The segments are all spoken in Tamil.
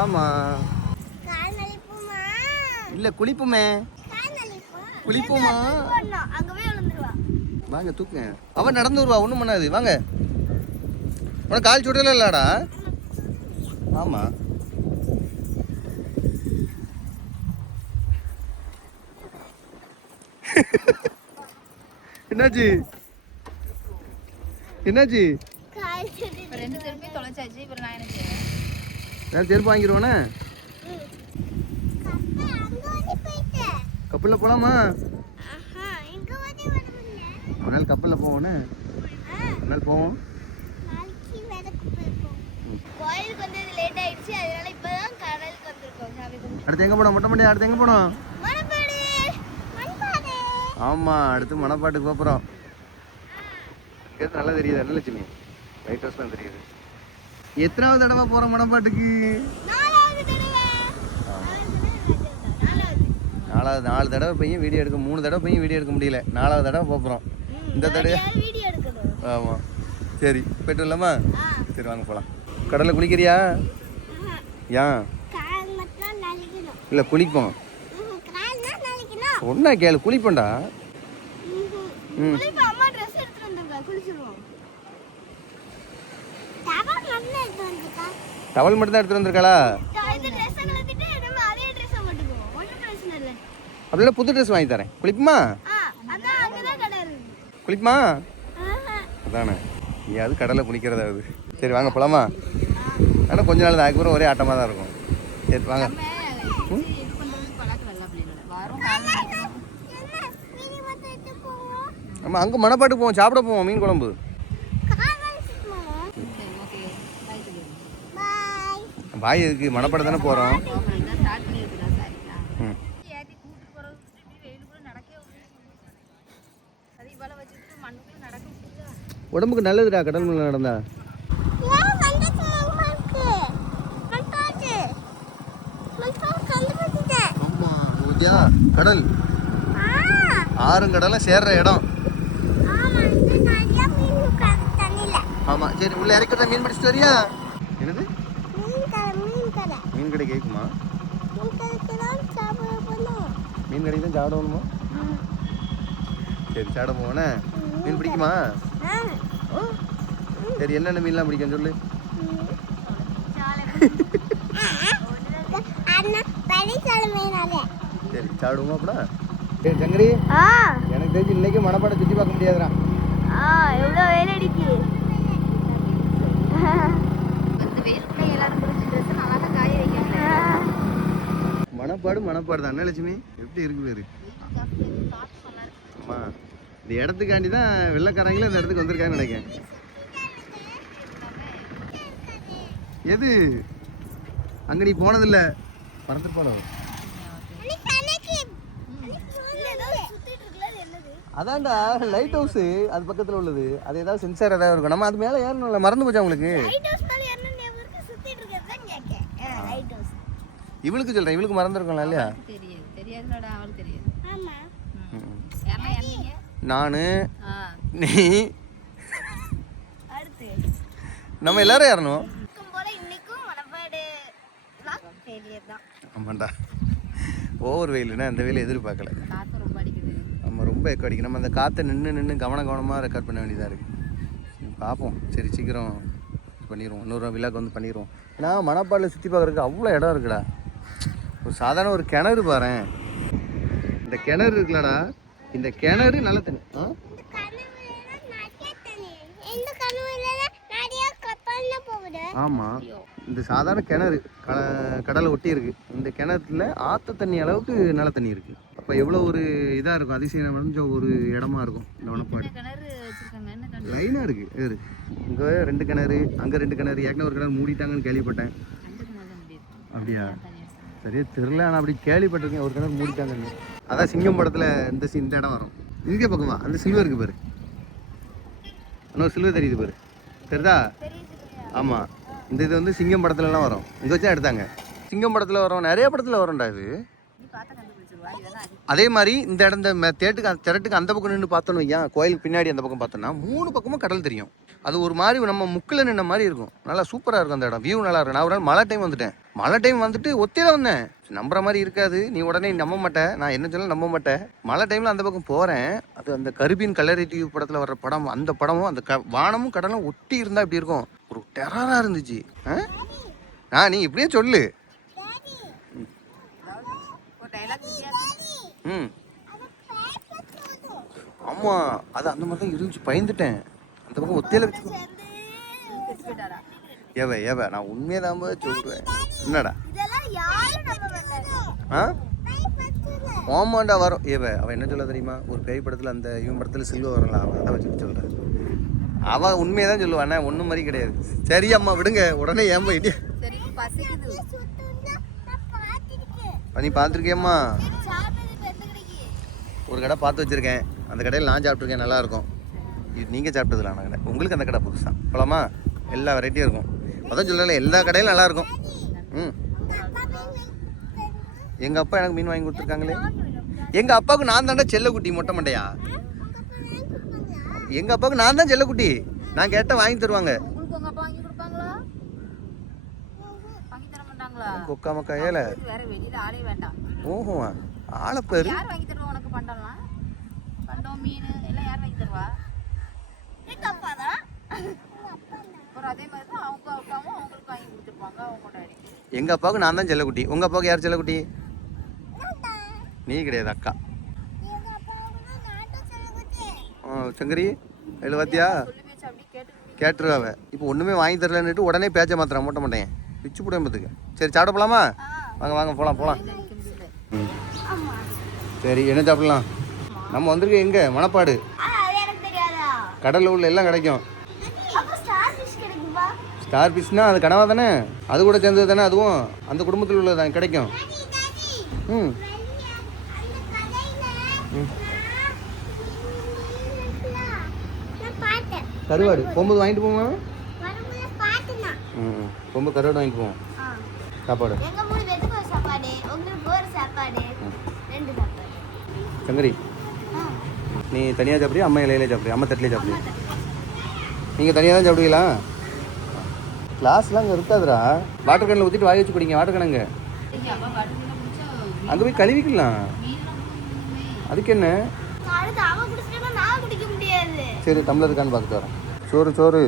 ஆமா இல்ல குளிப்புமே குளிப்புமா வாங்க தூக்குங்க அவன் நடந்து வருவா ஒண்ணும் பண்ணாது வாங்க உனக்கு கால் சுடல இல்லடா ஆமா என்னாச்சு என்னாச்சு செருப்பு வாங்கிடுவோண்ணே கப்பலில் போகலாமா ஒரு நாள் கப்பலில் போவோண்ணே ஒரு நாள் போவோம் அடுத்து எங்கே போனோம் மொட்டை மண்டி அடுத்து எங்கே போனோம் ஆமாம் அடுத்து மணப்பாட்டுக்கு போகிறோம் நல்லா தெரியுது என்ன லட்சுமி லைட் ஹவுஸ் தான் தெரியுது எத்தனாவது தடவை போகிறோம் மணப்பாட்டுக்கு 4 தடவை போய் வீடியோ எடுக்க 3 தடவை போய் வீடியோ எடுக்க முடியல 4வது தடவை போகிறோம் இந்த தடவை ஆமாம் சரி போய்ட்டு வரலாமா சரி வாங்க போகலாம் கடலில் குளிக்கிறியா ஏன் இல்லை குளிப்போம் ஒன்றா கேளு குளிப்போண்டா ம் டவல் மட்டும் தான் எடுத்துட்டு வந்திருக்காளா அப்படின்னா புது ட்ரெஸ் வாங்கி தரேன் குளிப்புமா குளிப்புமா அதானே ஏதாவது கடலில் குளிக்கிறதாவது சரி வாங்க போலாமா ஆனால் கொஞ்ச நாள் அதுக்கப்புறம் ஒரே ஆட்டமாக தான் இருக்கும் சரி வாங்க ஆமாம் அங்கே மணப்பாட்டுக்கு போவோம் சாப்பிட போவோம் மீன் குழம்பு பாய் இருக்கு மணப்பாடு தானே போகிறோம் உடம்புக்கு நல்லதுடா கடல் மேல நடந்தா கடல் ஆறும் கடலும் சேர்ற இடம் ஆமா சரி உள்ள இறக்கிறத மீன் பிடிச்சிட்டு வரியா என்னது மீன் கடை கேட்குமா மீன் கடைக்கு தான் சாப்பிடணுமா சரி சாப்பிட போவோனே மீன் பிடிக்குமா சரி என்னென்ன மீன்லாம் பிடிக்கும் சொல்லு சரி சாப்பிடுவோமா அப்படா சரி சங்கரி எனக்கு தெரிஞ்சு இன்னைக்கு மணப்பாடை சுற்றி பார்க்க முடியாதுடா எவ்வளோ வேலை அடிக்கு மணப்பாடு தான் என்ன லட்சுமி எப்படி இருக்கு பேரு ஆமா இந்த இடத்துக்காண்டி தான் வெள்ளைக்காரங்களும் இந்த இடத்துக்கு வந்திருக்காங்கன்னு நினைக்கிறேன் எது அங்க நீ போனதில்ல பறந்து போனோம் அதான்டா லைட் ஹவுஸ் அது பக்கத்தில் உள்ளது அது ஏதாவது சென்சார் ஏதாவது இருக்கும் நம்ம அது மேலே ஏறணும்ல மறந்து போச்சா உங்களுக்கு இவளுக்கு சொல்கிறேன் இவளுக்கு மறந்துருக்கோம்ல இல்லையா நான் நீ நம்ம எல்லாரும் ஏறணும் ஆமாண்டா ஓவர் வெயிலுன்னா அந்த வெயில எதிர்பார்க்கல நம்ம ரொம்ப எக்கோ அடிக்கும் நம்ம அந்த காற்றை நின்று கவனமாக ரெக்கார்ட் பண்ண வேண்டியதாக இருக்குது பார்ப்போம் சரி சீக்கிரம் பண்ணிடுவோம் இன்னொரு விழாக்கு வந்து பண்ணிடுவோம் ஏன்னா மணப்பாடில் சுற்றி பார்க்குறதுக்கு அவ்வளோ இடம் இருக்குடா ஒரு சாதாரண ஒரு கிணறு பாரேன் இந்த கிணறு இருக்குல்லடா இந்த கிணறு நல்ல தண்ணி ஆமாம் இந்த சாதாரண கிணறு கடலை ஒட்டி இருக்கு இந்த கிணத்துல ஆற்று தண்ணி அளவுக்கு நல்ல தண்ணி இருக்கு அப்போ எவ்வளோ ஒரு இதாக இருக்கும் அதிசயம் முடிஞ்ச ஒரு இடமா இருக்கும் இந்த மணப்பாடு லைனாக இருக்குது இங்கே 2 கிணறு அங்கே 2 கிணறு ஏற்கனவே ஒரு கிணறு மூடிட்டாங்கன்னு கேள்விப்பட்டேன் அப்படியா சரியா தெரில ஆனால் அப்படி கேள்விப்பட்டிருக்கேன் ஒரு கிணறு மூடிட்டாங்கன்னு அதான் சிங்கம் படத்தில் இந்த இடம் வரும் இங்கே பக்கமா அந்த சில்வர் இருக்குது பாரு இன்னொரு சில்வர் தெரியுது பாரு தெரியுதா ஆமாம் இந்த இது வந்து சிங்கம் படத்துலலாம் வரும் இங்கே வச்சா எடுத்தாங்க சிங்கம் படத்தில் வரும் நிறைய படத்தில் வரும்டா இது அதே மாதிரி இந்த இடம் இந்த திரட்டுக்கு அந்த பக்கம் நின்று பார்த்தோன்னு வையா, கோயிலுக்கு பின்னாடி அந்த பக்கம் பார்த்தோன்னா 3 பக்கமும் கடல் தெரியும். அது ஒரு மாதிரி நம்ம முக்கில் நின்ன மாதிரி இருக்கும். நல்லா சூப்பராக இருக்கும் அந்த இடம், வியூ நல்லா இருக்கும். நான் ஒரு நாள் மழை டைம் வந்துட்டு ஒத்தையில வந்தேன். நம்புற மாதிரி இருக்காது, நீ உடனே நம்ப மாட்டேன், நான் என்ன சொல்ல நம்ப மாட்டேன். மழை டைமில் அந்த பக்கம் போகிறேன். அது அந்த கருபின் கல்லறைட்டிவ் படத்தில் வர்ற படம், அந்த படமும் அந்த வானமும் கடலும் ஒட்டி இருந்தால் இப்படி இருக்கும். ஒரு டெரராக இருந்துச்சு. நீ இப்படியே சொல்லு. ம் ஆமாம், அது அந்த மாதிரி தான் இருந்துச்சு. பயந்துட்டேன். அந்த பக்கம் ஒத்தையில வச்சுக்கோ. ஏவ நான் உண்மையை தான் சொல்றேன். என்னடா ஆமாண்டா வரும். அவன் என்ன சொல்ல தெரியுமா, ஒரு பேய் படத்தில் அந்த இவன் படத்தில் சில்வ வரலாம், அவன் அதை வச்சுட்டு சொல்கிறேன். அவன் உண்மையை தான் சொல்லுவானே, ஒன்றும் மாதிரி கிடையாது. சரி அம்மா விடுங்க, உடனே ஏன் போயிட்டே. நீ பார்த்துருக்கியம்மா? ஒரு கடை பார்த்து வச்சுருக்கேன், அந்த கடையில் நான் சாப்பிட்ருக்கேன், நல்லாயிருக்கும். இது நீங்கள் சாப்பிட்டதுலாம் கடை, உங்களுக்கு அந்த கடை புதுசாக போலாமா? எல்லா வெரைட்டியும் இருக்கும். அதான் சொல்லலை, எல்லா கடையிலும் நல்லாயிருக்கும். எங்கள் அப்பா எனக்கு மீன் வாங்கி கொடுத்துருக்காங்களே. எங்கள் அப்பாவுக்கு நான் தாண்டா செல்லக்குட்டி, மொட்டை மண்டையா. எங்கள் அப்பாவுக்கு நான் தான் செல்லக்குட்டி, நான் கேட்டால் வாங்கி தருவாங்க. கொக்கா மக்கா ஏல. ஓஹோ, ஆளப்பேரு எங்க அப்பாவுக்கு நான் தான் செல்லக்குட்டி. உங்க அப்பாவுக்கு யார் செல்லக்குட்டி? நீ கிடையாது, அக்கா. சங்கரி இல்லை பார்த்தியா, கேட்டுருவாவ. இப்போ ஒன்றுமே வாங்கி தரலன்னுட்டு உடனே பேச்ச மாத்திரம் மூட்ட மாட்டேன், பிச்சு போட பார்த்துக்க. சரி சாப்பிட போகலாமா? வாங்க போகலாம். சரி என்ன சாப்பிடலாம்? நம்ம வந்திருக்க எங்கே? மணப்பாடு. கடலில் உள்ள எல்லாம் கிடைக்கும். ஸ்டார் ஃபிஷ்னா அது கனவா தானே, அது கூட சேர்ந்தது தானே, அதுவும் அந்த குடும்பத்தில் உள்ளது தான் கிடைக்கும். கருவாடு போகும்போது வாங்கிட்டு போவோம். ரொம்ப கருவாடு வாங்கிட்டு போவோம். சாப்பாடு சங்கரி, நீ தனியாக சாப்பிடுறியா, அம்மா இலையிலே சாப்பிடுறியா? அம்மா தட்டிலே சாப்பிடுறியா? நீங்கள் தனியாக தான் சாப்பிடுவீங்களா? கிளாஸ்லாம் அங்கே இருக்காதுடா. வாட்டர் கேனில் ஊற்றிட்டு வாங்கி வச்சு குடிங்க. வாட்டர் கேனுங்க அங்கே போய் கழுவிக்கலாம். அதுக்கு என்ன? சரி டம்ளர் இருக்கான்னு பார்த்துட்டு வரேன். சோறு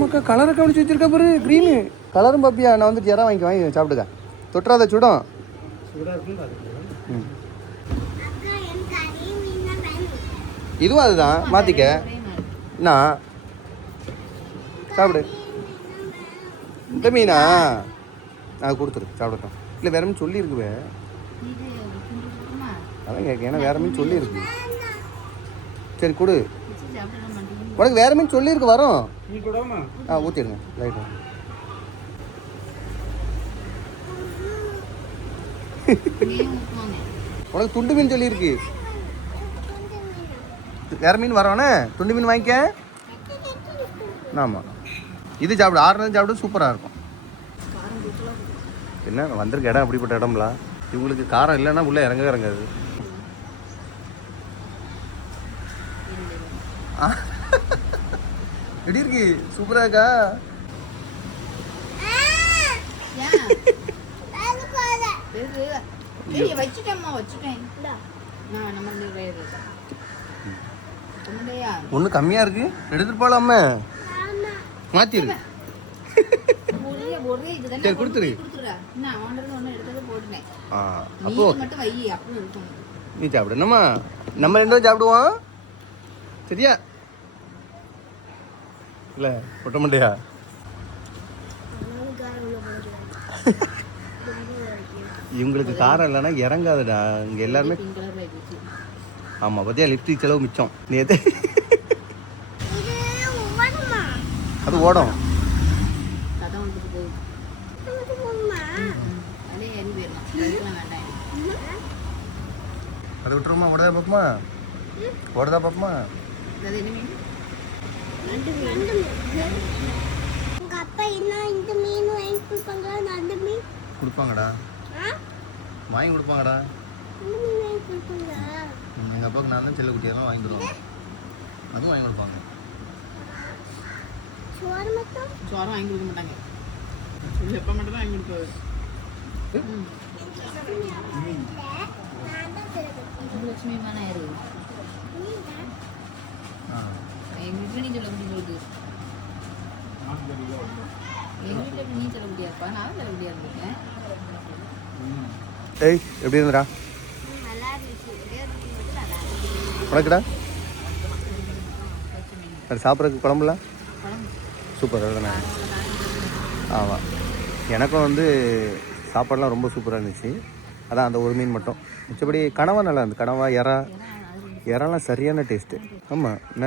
மக்கா கலரை கவனிச்சு வச்சிருக்க பாரு, க்ரீனு கலரும் பாப்பியா. நான் வந்துட்டு யாரா வாங்கி சாப்பிடுங்க. தொட்டுறாத சுடும். இதுவும் அதுதான், மாற்றிக்க. நான் சாப்பிடு. இந்த மீனா நான் கொடுத்துரு, சாப்பிடட்டும். இல்லை வேற மீன் சொல்லியிருக்குவே, அதான் கேட்க. ஏன்னா வேற மீன் சொல்லியிருக்கு. சரி கொடு, உனக்கு வேற மீன் சொல்லியிருக்கு வரும். ஊற்றிடுங்க லைட்டாக. உனக்கு துண்டு மீன் சொல்லியிருக்கு. வேற மீன் வரோண்ணே, துண்டு மீன் வாங்கிக்க. ஆமாம், இது சாப்பிடு. 6 சாப்பிடு, சூப்பராக இருக்கும். என்ன வந்திருக்க இடம் அப்படிப்பட்ட இடம்லாம். இவங்களுக்கு காரம் இல்லைன்னா உள்ளே இறங்காது. எப்படி இருக்கு? சூப்பரா இருக்கா? ஒண்ணு கம்மியா இருக்கு, எடுத்துட்டு போலாமே. மாத்திரு. சரி கொடுத்துரு. அப்போ நீ சாப்பிடு. நம்ம 2 சாப்பிடுவோம், சரியா? இல்லை ஒட்ட மாட்டியா? இவங்களுக்கு காரம் இல்லைன்னா இறங்காதுடா இங்கே எல்லாருமே. ஆமாம் பார்த்தியா, லிப்ஸ்டிக் செலவு மிச்சம். நீ எது அது ஓடும். அதை விட்டுருமா? ஓடதா பார்ப்போமா? அப்பா இன்னும் இந்த மீனும் கொடுப்பாங்கடா, வாங்கி கொடுப்பாங்கடா. எங்கள் அப்பாவுக்கு நான் தான் செல்லக்குட்டியெல்லாம் வாங்கி தருவாங்க, அதுவும் வாங்கி கொடுப்பாங்க. சோறு வாங்கி கொடுக்க மாட்டாங்க, எப்போ மட்டும் தான் வாங்கி கொடுப்பாரு. லட்சுமி மானா இருக்கு எங்கள் வீட்டில் நீ சொல்ல முடியாது, எங்கள் வீட்டில் நீ சொல்ல முடியாதுப்பா, நான் சொல்ல முடியாது இருக்கேன். ஏய் எப்படி இருந்துடா உனக்குடா? அது சாப்பிட்றதுக்கு குழம்புலாம் சூப்பர் தானே? ஆமாம், எனக்கும் வந்து சாப்பாடெலாம் ரொம்ப சூப்பராக இருந்துச்சு. அதான் அந்த ஒரு மீன் மட்டும், மிச்சபடி கனவா நல்லா இருந்துச்சு. கனவா, இறாலாம் சரியான டேஸ்ட்டு. ஆமாம், என்ன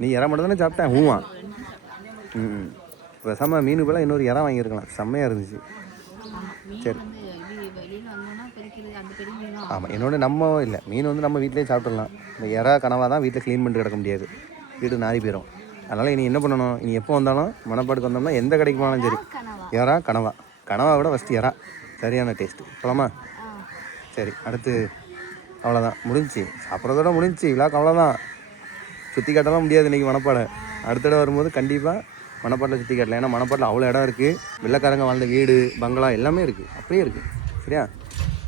நீ இறா மட்டும் தானே சாப்பிட்டேன்? ஊவா. பேசாமல் மீனுக்கு போல இன்னொரு இறா வாங்கியிருக்கலாம், செம்மையாக இருந்துச்சு. சரி, ஆமாம், என்னோட நம்ம இல்லை, மீன் வந்து நம்ம வீட்டிலே சாப்பிட்றலாம். இந்த இறா கனவா தான் வீட்டில் க்ளீன் பண்ணிட்டு கிடக்க முடியாது, வீடு நாரி போயிடும். அதனால் இனி என்ன பண்ணணும், இனி எப்போ வந்தாலும் மணப்பாடுக்கு வந்தோம்னா எந்த கடைக்கு போனாலும் சரி இறா கனவா விட ஃபஸ்ட்டு இறா சரியான டேஸ்ட்டு. போலாமா? சரி, அடுத்து அவ்வளோதான், முடிஞ்சிச்சு. சாப்பிட்றதோட முடிஞ்சிச்சு விழாக்கு, அவ்வளோதான். சுற்றி காட்டலாம் முடியாது இன்றைக்கி மணப்பாடை. அடுத்த இடம் வரும்போது கண்டிப்பாக மணப்பாட்டில் சுற்றி காட்டலாம். ஏன்னா மணப்பாட்டில் அவ்வளோ இடம் இருக்குது, வெள்ளைக்காரங்க வாழ்ந்த வீடு, பங்களா எல்லாமே இருக்குது, அப்படியே இருக்குது. சரியா?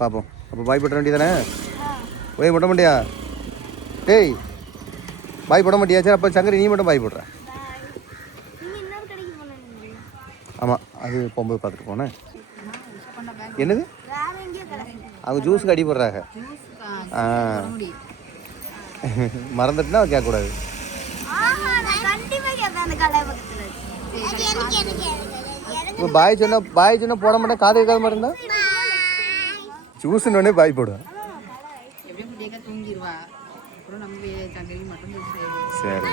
பார்ப்போம். அப்போ பாய் போட்ட வேண்டியதானே? போய் போட்ட மாட்டியா? டேய் பாய் போட மாட்டியா? சரி, அப்போ சங்கரி நீ மட்டும் பாய் போடுற. ஆமாம், அது போகும்போது பார்த்துட்டு போனேன். என்னது அவங்க ஜூஸுக்கு அடி போடுறாங்க. மறந்துட்டுனா கேட்கக்கூடாது. இப்போ பாய் சொன்னா போட மாட்டேன், காது கேட்காத மாதிரி இருந்தா ஜூஸ்ன்னு பாய் போடுவேன். தூங்கிடுவா, அப்புறம் நம்ம சங்கரி மட்டும் சரி.